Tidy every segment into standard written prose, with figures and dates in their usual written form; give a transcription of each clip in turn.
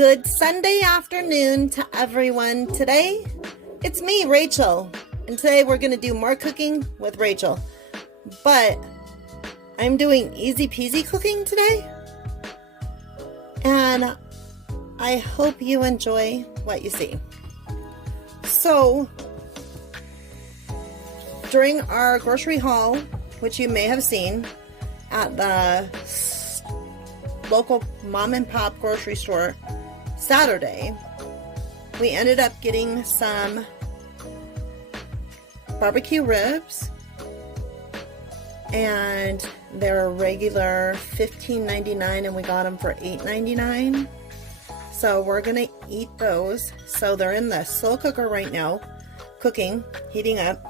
Good Sunday afternoon to everyone. Today, it's me, Rachel, and today we're going to do more cooking with Rachel. But I'm doing easy peasy cooking today, and I hope you enjoy what you see. So, during our grocery haul, which you may have seen at the local mom and pop grocery store Saturday, we ended up getting some BBQ ribs, and they're regular $15.99 and we got them for $8.99. So we're gonna eat those. So they're in the slow cooker right now, cooking, heating up.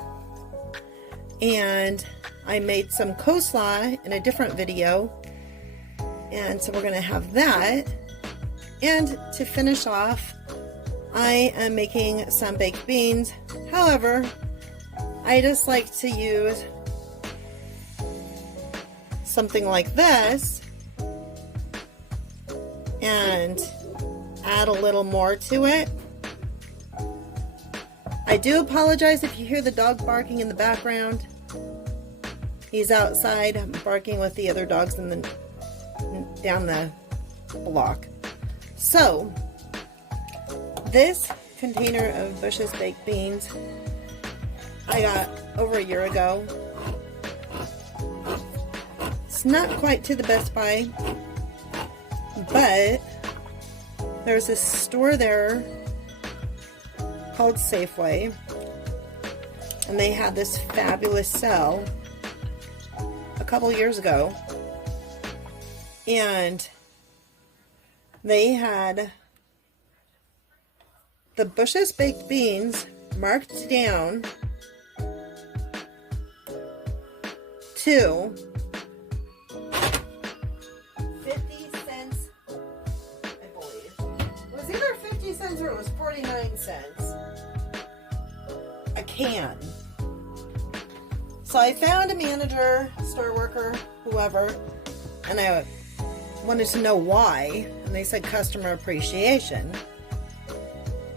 And I made some coleslaw in a different video, and so we're gonna have that. And to finish off, I am making some baked beans. However, I just like to use something like this and add a little more to it. I do apologize if you hear the dog barking in the background. He's outside barking with the other dogs down the block. So, this container of Bush's baked beans I got over a year ago. It's not quite to the Best Buy, but there's this store there called Safeway, and they had this fabulous sale a couple years ago, and they had the Bush's baked beans marked down to 50 cents, I believe. It was either 50 cents or it was 49 cents a can. So I found a manager, store worker, whoever, and I wanted to know why, and they said customer appreciation.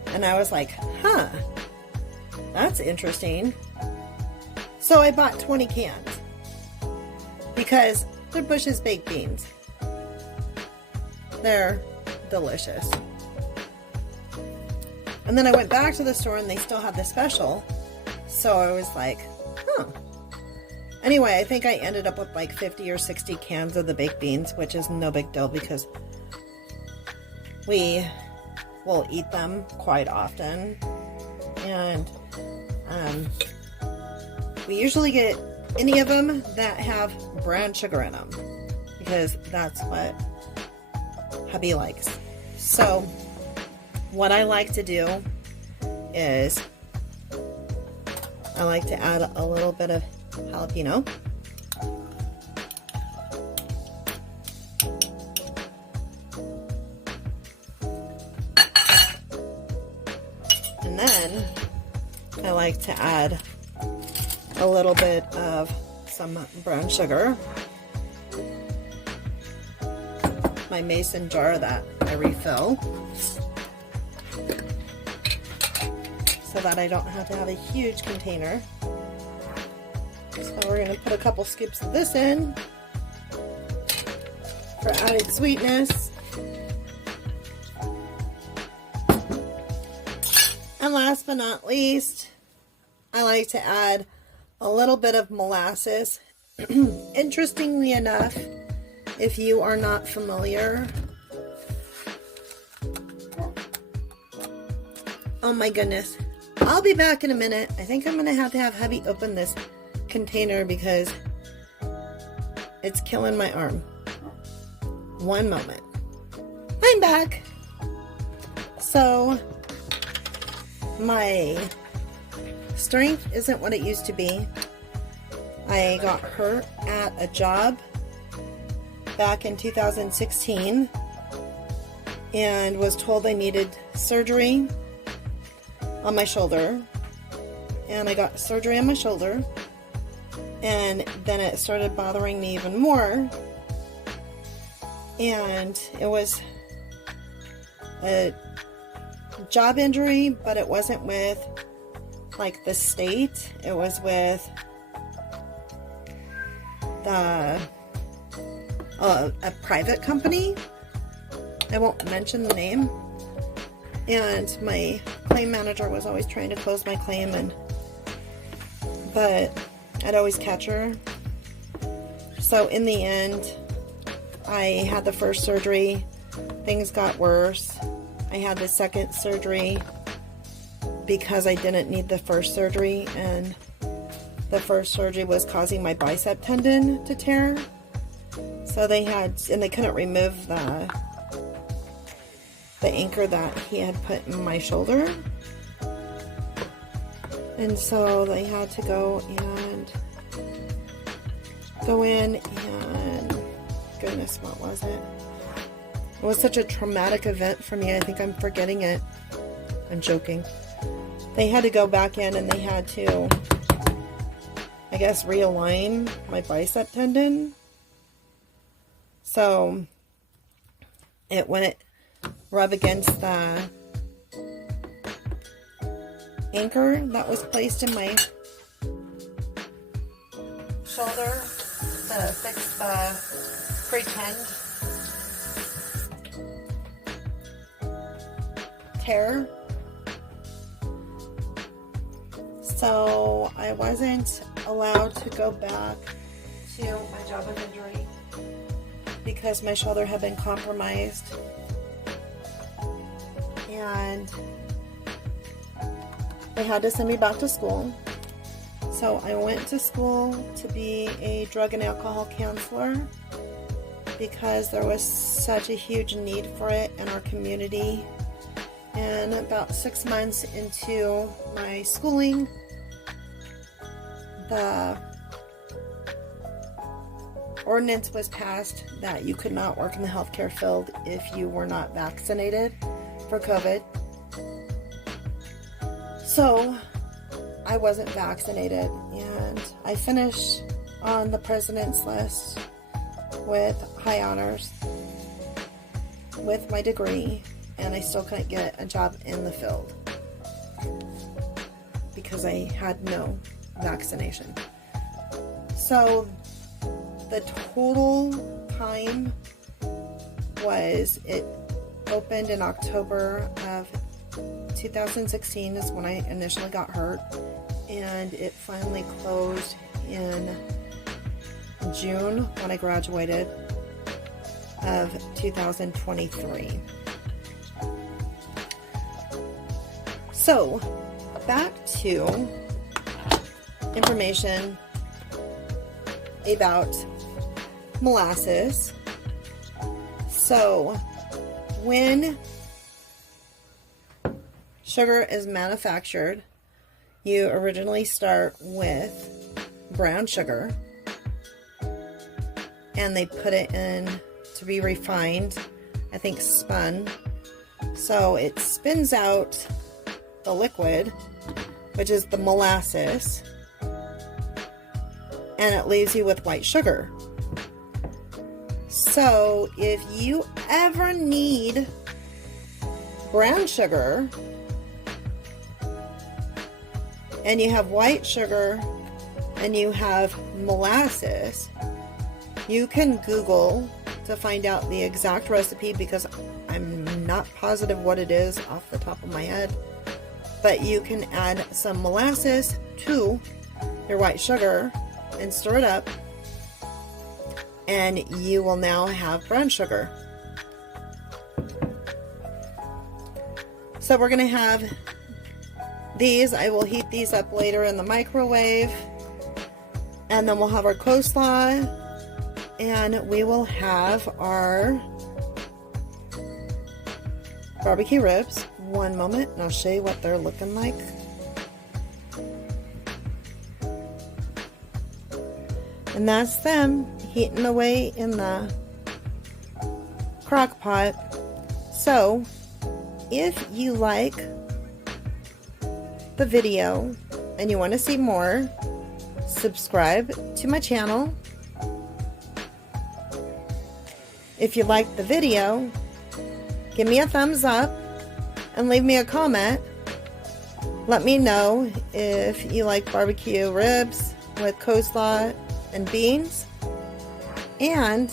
And I was like, huh, that's interesting. So I bought 20 cans because they're Bush's baked beans. They're delicious. And then I went back to the store and they still had the special. So I was like, huh. Anyway, I think I ended up with like 50 or 60 cans of the baked beans, which is no big deal because we will eat them quite often. And we usually get any of them that have brown sugar in them because that's what hubby likes. So what I like to do is I like to add a little bit of jalapeno. And then I like to add a little bit of some brown sugar. My mason jar that I refill so that I don't have to have a huge container. So we're going to put a couple scoops of this in for added sweetness. And last but not least, I like to add a little bit of molasses. Interestingly enough, if you are not familiar, oh my goodness, I'll be back in a minute. I think I'm going to have hubby open this container because it's killing my arm. One moment. I'm back. So my strength isn't what it used to be. I got hurt at a job back in 2016 and was told I needed surgery on my shoulder, and I got surgery on my shoulder, and then it started bothering me even more, and it was a job injury, but it wasn't with like the state. It was with a private company. I won't mention the name. And my claim manager was always trying to close my claim, but I'd always catch her. So in the end, I had the first surgery. Things got worse. I had the second surgery because I didn't need the first surgery, and the first surgery was causing my bicep tendon to tear. So they couldn't remove the anchor that he had put in my shoulder. And so they had to go in and, goodness, what was it? It was such a traumatic event for me. I think I'm forgetting it. I'm joking. They had to go back in and they had to, I guess, realign my bicep tendon. So when it rubbed against the anchor that was placed in my shoulder to fix the pretend tear. So I wasn't allowed to go back to my job of injury because my shoulder had been compromised. And they had to send me back to school. So I went to school to be a drug and alcohol counselor because there was such a huge need for it in our community. And about 6 months into my schooling, the ordinance was passed that you could not work in the healthcare field if you were not vaccinated for COVID. So I wasn't vaccinated, and I finished on the president's list with high honors with my degree, and I still couldn't get a job in the field because I had no vaccination. So the total time was, it opened in October of 2016 is when I initially got hurt, and it finally closed in June when I graduated of 2023. So back to information about molasses. So when sugar is manufactured, you originally start with brown sugar, and they put it in to be refined, I think spun. So it spins out the liquid, which is the molasses, and it leaves you with white sugar. So if you ever need brown sugar and you have white sugar and you have molasses, you can Google to find out the exact recipe, because I'm not positive what it is off the top of my head. But you can add some molasses to your white sugar and stir it up, and you will now have brown sugar. So we're going to have these. I will heat these up later in the microwave, and then we'll have our coleslaw, and we will have our barbecue ribs. One moment, and I'll show you what they're looking like. And that's them heating away in the crock pot. So if you like the video and you want to see more, subscribe to my channel. If you like the video, give me a thumbs up and leave me a comment. Let me know if you like barbecue ribs with coleslaw and beans. And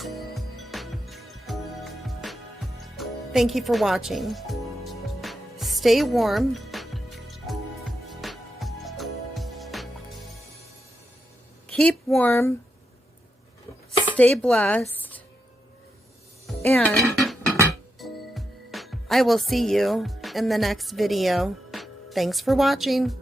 thank you for watching. Stay warm. Keep warm. Stay blessed. And I will see you in the next video. Thanks for watching.